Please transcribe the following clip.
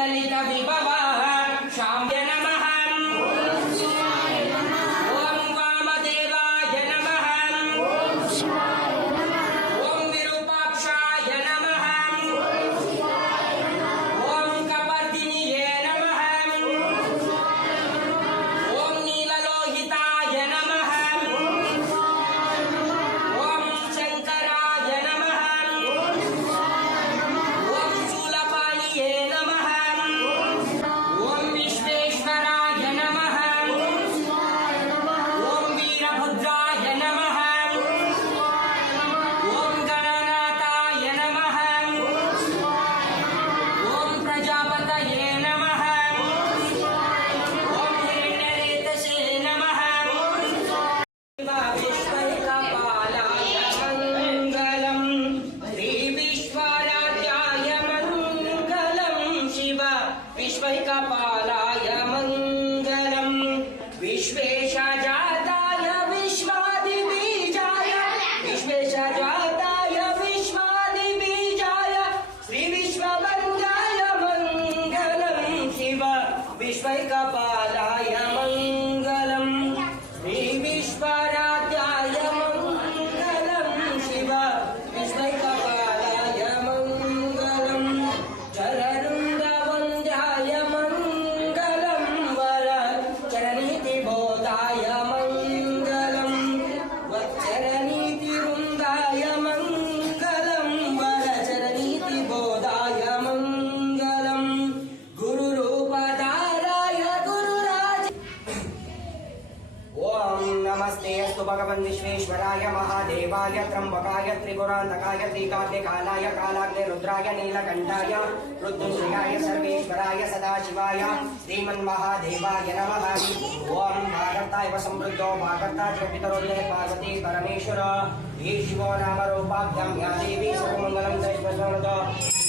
ललित विभवा शाम्यन विश्वैकपालाय नमस्ते, अस्तु भगवन् विश्वेश्वराय, महादेवाय, त्र्यम्बकाय, त्रिपुरान्तकाय त्रिकाग्निकालाय कालाग्निरुद्राय नीलकण्ठाय मृत्युञ्जयाय सर्वेश्वराय, सदाशिवाय, श्रीमन्महादेवाय नमः। ॐ भागर्ता इव समृद्धो भागर्ता च पितरोन्ने पार्वती परमेश्वर। ईशिवो नामरूपाभ्यां या देवी सर्वमङ्गलं जय